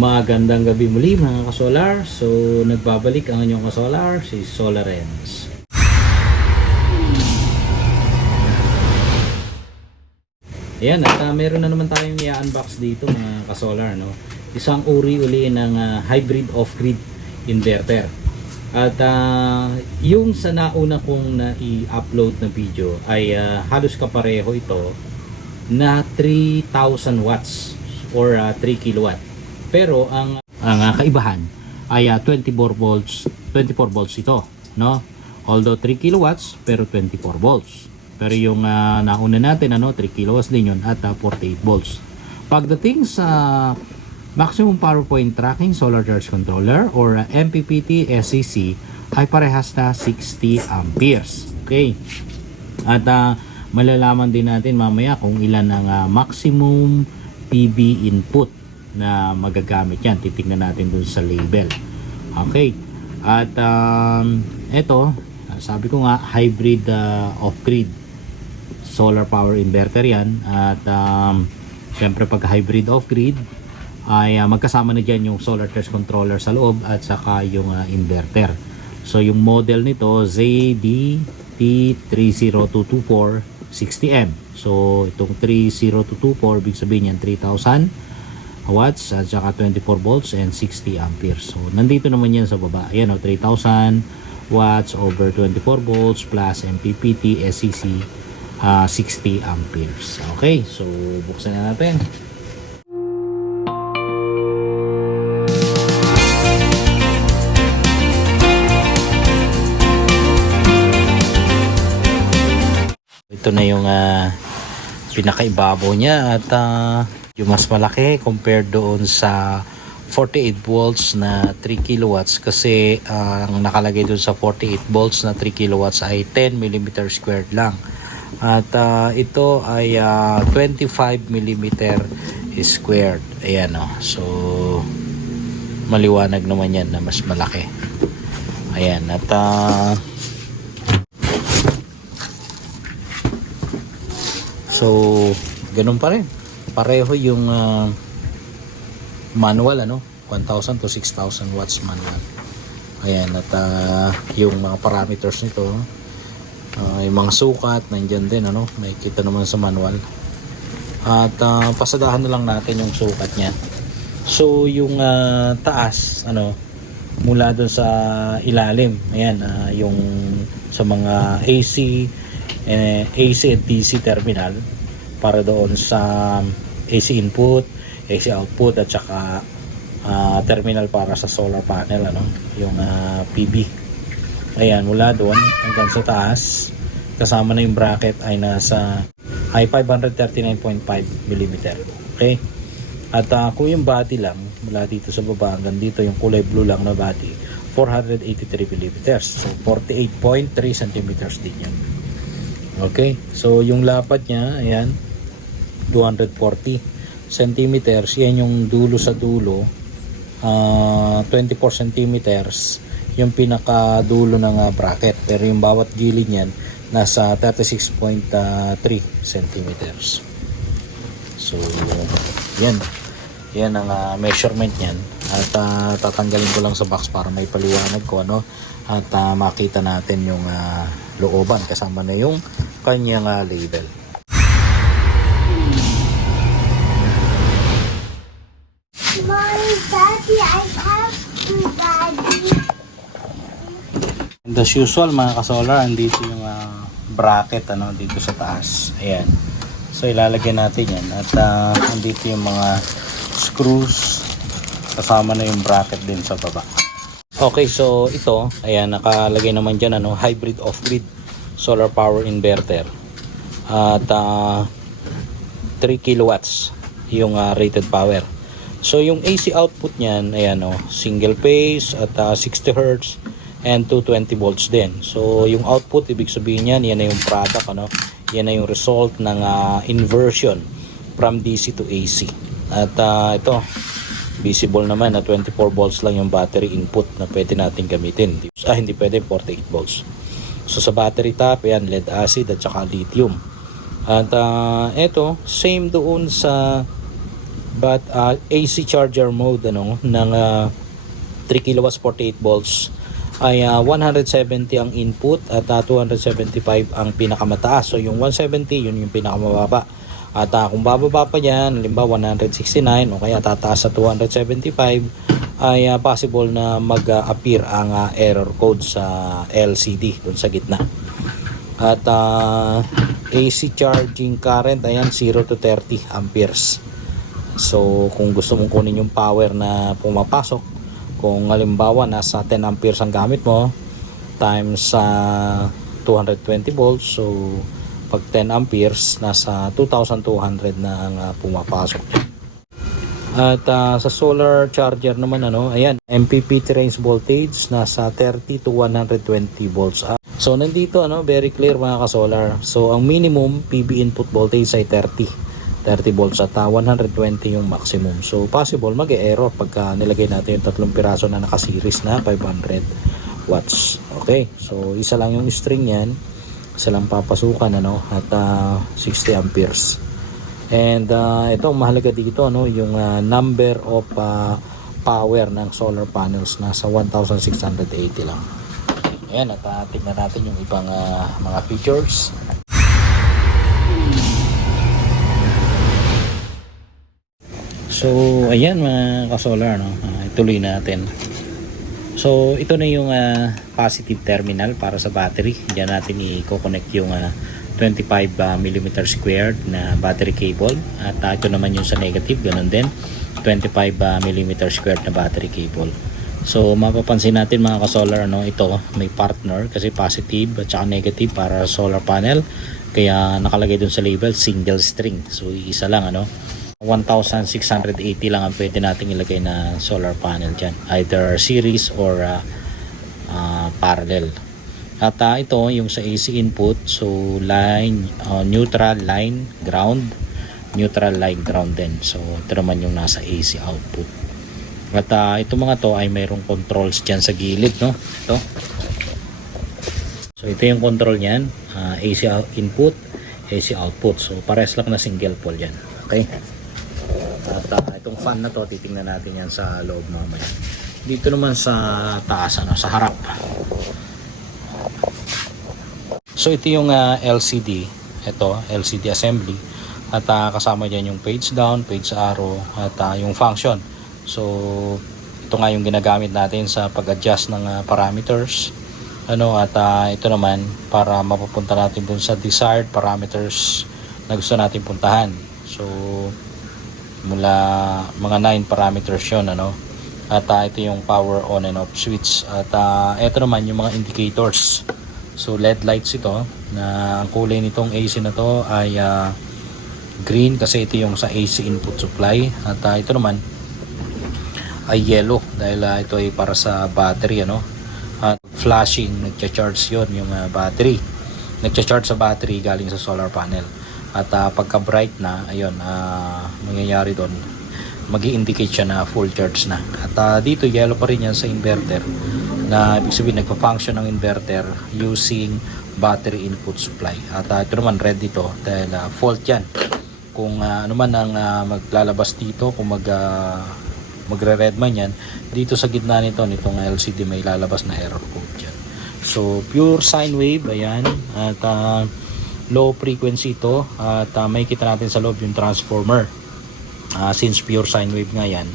Magandang gabi muli mga kasolar. So, nagbabalik ang inyong kasolar, si Solarens. Ayan, at ah, meron na naman tayong i-unbox dito mga kasolar. No? Isang uri uli ng ah, hybrid off-grid inverter. At ah, yung sa nauna kong na-i-upload na video ay ah, halos kapareho ito na 3,000 watts or ah, 3 kilowatt. Pero ang ang ah, kaibahan ay ah, 24 volts, 24 volts ito, no? Although 3 kilowatts pero 24 volts. Pero yung ah, nauna natin ano, 3 kilowatts din yun at ah, 48 volts. Pagdating sa maximum power point tracking solar charge controller or ah, MPPT SCC ay parehas na 60 amperes. Okay. At ah, malalaman din natin mamaya kung ilan ang ah, maximum PV input na magagamit yan. Titignan natin dun sa label. Okay. At um, ito, sabi ko nga, hybrid ah, off-grid solar power inverter yan. At um, syempre pag hybrid off-grid, ay ah, magkasama na dyan yung solar charge controller sa loob at saka yung ah, inverter. So yung model nito, ZDT30224 60M. So itong 30224, big sabihin yan 3000 watts at saka 24 volts and 60 amperes. So nandito naman yan sa baba. Ayan o, 3000 watts over 24 volts plus MPPT SCC ah, 60 amperes. Okay, so buksan na natin. Ito na yung ah, pinakaibabaw niya at ah, yung mas malaki compared doon sa 48 volts na 3 kilowatts kasi ah, ang nakalagay doon sa 48 volts na 3 kilowatts ay 10 mm squared lang. At ah, ito ay ah, 25 mm squared. Ayan o. So maliwanag naman yan na mas malaki. Ayan. At ah, So, ganun pa rin. Pareho yung ah, manual, ano? 1,000 to 6,000 watts manual. Ayan, at ah, yung mga parameters nito, ah, yung mga sukat, nandyan din, ano? May kita naman sa manual. At ah, pasadahan na lang natin yung sukat niya. So, yung ah, taas, ano, mula doon sa ilalim, ayan, ah, yung sa mga AC, eh, AC at DC terminal para doon sa AC input, AC output at saka ah, terminal para sa solar panel ano, yung ah, PV. Ayan, mula doon hanggang sa taas kasama na yung bracket ay nasa ay 539.5 mm. Okay? At ah, kung yung body lang mula dito sa baba hanggang dito yung kulay blue lang na body 483 mm. So 48.3 cm din yan. Okay, so yung lapad niya, ayan, 240 centimeters. Yan yung dulo sa dulo, ah, 24 centimeters, yung pinakadulo ng ah, bracket. Pero yung bawat gilid niyan, nasa 36.3 centimeters. So, yan. Yan ang ah, measurement niyan. At ah, tatanggalin ko lang sa box para may paliwanag ko ano at ah, makita natin yung ah, looban kasama na yung kanyang ah, label. And as usual mga kasolar, andito yung ah, bracket ano dito sa taas. Ayan. So ilalagay natin yan at ah, andito yung mga screws kasama na yung bracket din sa baba. Okay, so ito, ayan, nakalagay naman dyan, ano, hybrid off-grid solar power inverter. At ah, 3 kilowatts yung ah, rated power. So yung AC output niyan, ayan oh, single phase at ah, 60 Hz and 220 volts din. So yung output ibig sabihin niyan, yan na yung product ano. Yan na yung result ng ah, inversion from DC to AC. At ah, ito, visible naman na 24 volts lang yung battery input na pwede natin gamitin. Ah, hindi pwede 48 volts. So sa battery top, yan lead acid at saka lithium. At ah, ito, same doon sa but uh, AC charger mode ano ng uh, 3 kilowatts 48 volts ay uh, 170 ang input at uh, 275 ang pinakamataas. So yung 170 yun yung pinakamababa. At uh, kung bababa pa yan, halimbawa 169 o kaya tataas sa 275 ay uh, possible na mag-appear ang uh, error code sa LCD dun sa gitna. At uh, AC charging current ayan 0 to 30 amperes. So kung gusto mong kunin yung power na pumapasok, kung halimbawa nasa 10 amperes ang gamit mo times sa 220 volts, so pag 10 amperes nasa 2,200 na ang uh, pumapasok. At uh, sa solar charger naman ano, ayan, MPPT range voltage nasa 30 to 120 volts. Ah, so nandito ano, very clear mga ka-solar. So ang minimum PV input voltage ay 30. 30 volts at ah, 120 yung maximum. So possible mag-error pagka nilagay natin yung tatlong piraso na naka-series na 500 watts. Okay. So isa lang yung string niyan. Isa lang papasukan ano at ah, 60 amperes. And uh, ito mahalaga dito ano yung ah, number of ah, power ng solar panels nasa 1680 lang. Ayan at uh, tignan natin yung ibang ah, mga features. So, ayan mga ka-solar, no? Ah, ituloy natin. So, ito na yung ah, positive terminal para sa battery. Diyan natin i-connect yung ah, 25 ah, mm squared na battery cable. At ah, ito naman yung sa negative, ganun din. 25 ah, mm squared na battery cable. So, mapapansin natin mga ka-solar, no? ito may partner kasi positive at saka negative para solar panel. Kaya nakalagay dun sa label, single string. So, isa lang, ano? 1,680 lang ang pwede nating ilagay na solar panel dyan. Either series or uh, uh, parallel. At uh, ito, yung sa AC input, so line, uh, neutral line, ground, neutral line, ground din. So ito naman yung nasa AC output. At uh, ito mga to ay mayroong controls dyan sa gilid, no? Ito. So ito yung control niyan, uh, AC input, AC output. So pares lang na single pole yan. Okay? At uh, itong fan na to, titingnan natin yan sa loob mamaya. Dito naman sa taas, ano, sa harap. So ito yung uh, LCD. Ito, LCD assembly. At uh, kasama dyan yung page down, page arrow, at uh, yung function. So ito nga yung ginagamit natin sa pag-adjust ng uh, parameters. Ano, at uh, ito naman para mapupunta natin dun sa desired parameters na gusto natin puntahan. So mula mga 9 parameters yon ano? At uh, ito yung power on and off switch. At uh, ito naman yung mga indicators. So LED lights ito na ang kulay nitong AC na to ay uh, green kasi ito yung sa AC input supply. At uh, ito naman ay yellow dahil uh, ito ay para sa battery ano? At flashing nagcha-charge yon yung uh, battery. Nagcha-charge sa battery galing sa solar panel at uh, pagka bright na ayun uh, mangyayari doon mag indicate siya na full charge na. At uh, dito yellow pa rin yan sa inverter. Na ibig sabihin nagpa-function ng inverter using battery input supply. At uh, ito naman red dito dahil uh, fault yan. Kung uh, ano man ang uh, maglalabas dito kung mag uh, magre-red man yan dito sa gitna nito nitong LCD may lalabas na error code dyan so pure sine wave ayan. At uh, low frequency ito at uh, may kita natin sa loob yung transformer. Uh, since pure sine wave nga yan.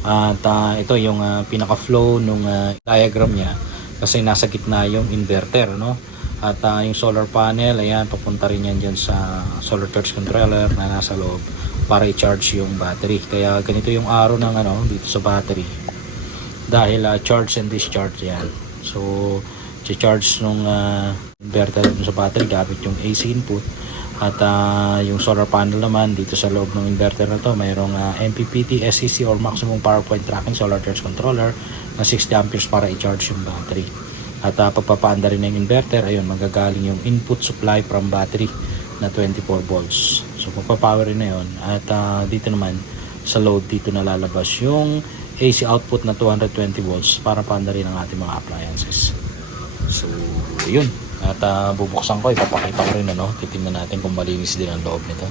At uh, ito yung uh, pinaka flow nung uh, diagram niya kasi nasa gitna yung inverter no? At uh, yung solar panel ayan papunta rin yan dyan sa solar charge controller na nasa loob para i-charge yung battery. Kaya ganito yung arrow ng ano dito sa battery. Dahil uh, charge and discharge yan. So charge nung uh, inverter dun sa battery gamit yung AC input. At uh, yung solar panel naman dito sa loob ng inverter na to mayroong uh, MPPT SCC or maximum power point tracking solar charge controller na 60 amperes para i-charge yung battery. At uh, pagpapaanda rin ng inverter ayun magagaling yung input supply from battery na 24 volts. So pagpapower rin na yun. At uh, dito naman sa load dito nalalabas yung AC output na 220 volts para paanda rin ang ating mga appliances. So, yun. At uh, bubuksan ko, ipapakita ko rin ano. Titingnan natin kung malinis din ang loob nito.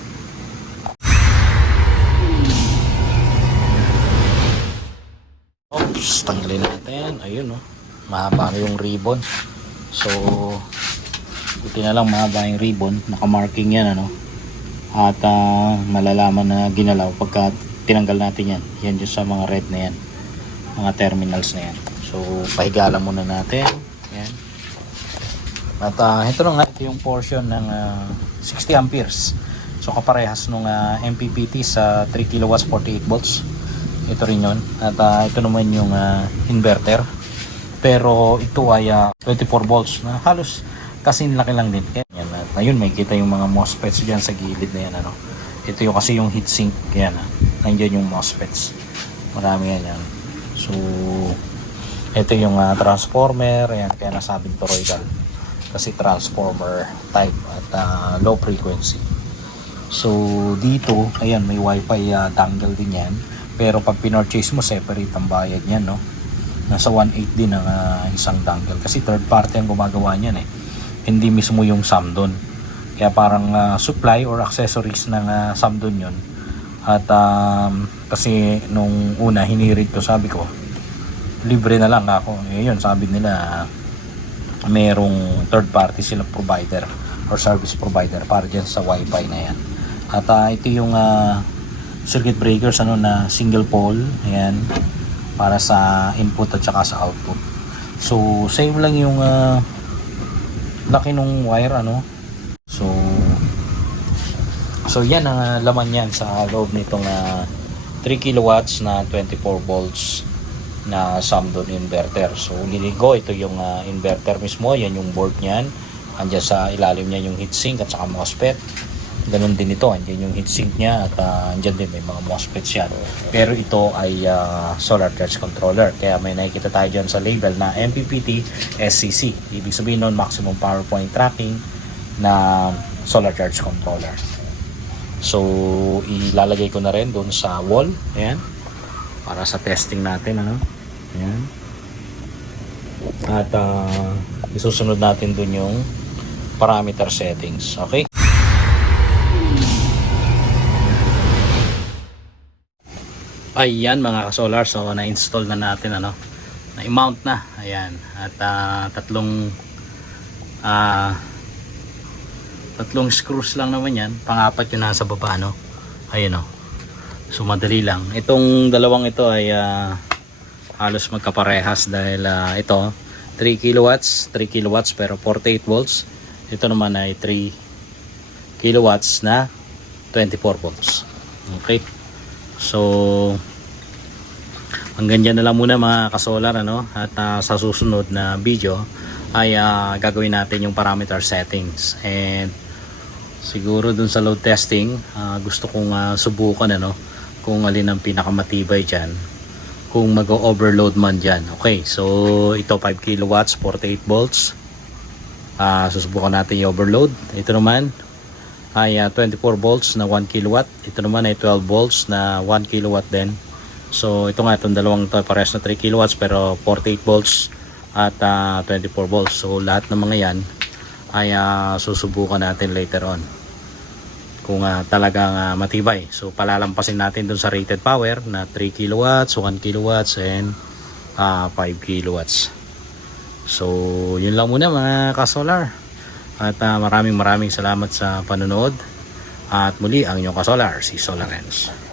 Oops, tanggalin natin. Ayun oh. Mahaba yung ribbon. So, buti na lang mahaba yung ribbon. Nakamarking yan ano. At uh, malalaman na ginalaw pagka tinanggal natin yan. Yan yung sa mga red na yan. Mga terminals na yan. So, pahigalan muna natin. Yan. At ah, ito na nga, ito yung portion ng ah, 60 amperes. So kaparehas nung ah, MPPT sa 3 kilowatts 48 volts. Ito rin yun. At ah, ito naman yung ah, inverter. Pero ito ay ah, 24 volts na halos kasing laki lang din. Yan, at ngayon may kita yung mga MOSFETs dyan sa gilid na yan. Ano. Ito yung kasi yung heatsink. Yan, ah. nandiyan yung MOSFETs. Marami yan yan. So, ito yung ah, transformer. Ayan, kaya nasabing toroidal kasi transformer type at ah, low frequency. So dito, ayan may wifi ah, dongle din yan. Pero pag pinorchase mo, separate ang bayad niyan, no? Nasa 1.8 din ang ah, isang dongle. Kasi third party ang gumagawa niyan eh. Hindi mismo yung Samdon. Kaya parang ah, supply or accessories ng uh, Samdon yun. At um, kasi nung una hinirid ko, sabi ko, libre na lang ako. Eh yun, sabi nila, merong third party silang provider or service provider para dyan sa wifi na yan. At ah, ito yung ah, circuit breakers ano na single pole ayan para sa input at saka sa output. So same lang yung ah, laki nung wire ano. So so yan ang ah, laman yan sa loob nitong ah, 3 kilowatts na 24 volts na Samdon inverter. So liligo, ito yung ah, inverter mismo, yan yung board niyan. Andiyan sa ilalim niya yung heatsink at saka MOSFET. Ganun din ito, andiyan yung heatsink niya at ah, andyan din may mga MOSFETs yan. Pero ito ay ah, solar charge controller. Kaya may nakikita tayo dyan sa label na MPPT SCC. Ibig sabihin nun, maximum power point tracking na solar charge controller. So, ilalagay ko na rin doon sa wall. Ayan. Para sa testing natin. Ano? Ayan. At ah, isusunod natin doon yung parameter settings. Okay? Ayan mga ka-solar. So, na-install na natin. Ano? Na-mount na. Ayan. At ah, tatlong ah tatlong screws lang naman yan pangapat yun nasa baba no ayun o so madali lang itong dalawang ito ay ah, halos magkaparehas dahil ah, ito 3 kilowatts 3 kilowatts pero 48 volts. Ito naman ay 3 kilowatts na 24 volts. Okay. So hanggang dyan na lang muna mga kasolar ano at ah, sa susunod na video ay ah, gagawin natin yung parameter settings. And siguro dun sa load testing ah, gusto kong ah, subukan ano kung alin ang pinakamatibay dyan kung mag-overload man dyan. Okay so ito 5 kilowatts 48 volts. Ah, susubukan natin yung overload ito naman ay ah, 24 volts na 1 kilowatt. Ito naman ay 12 volts na 1 kilowatt din. So ito nga itong dalawang to pares na 3 kilowatts pero 48 volts at ah, 24 volts. So lahat ng mga yan ay ah, susubukan natin later on kung ah, talagang ah, matibay. So palalampasin natin dun sa rated power na 3 kilowatts 1 kilowatts and ah, 5 kilowatts. So yun lang muna mga kasolar. At ah, maraming maraming salamat sa panonood. At muli ang inyong kasolar si Solarens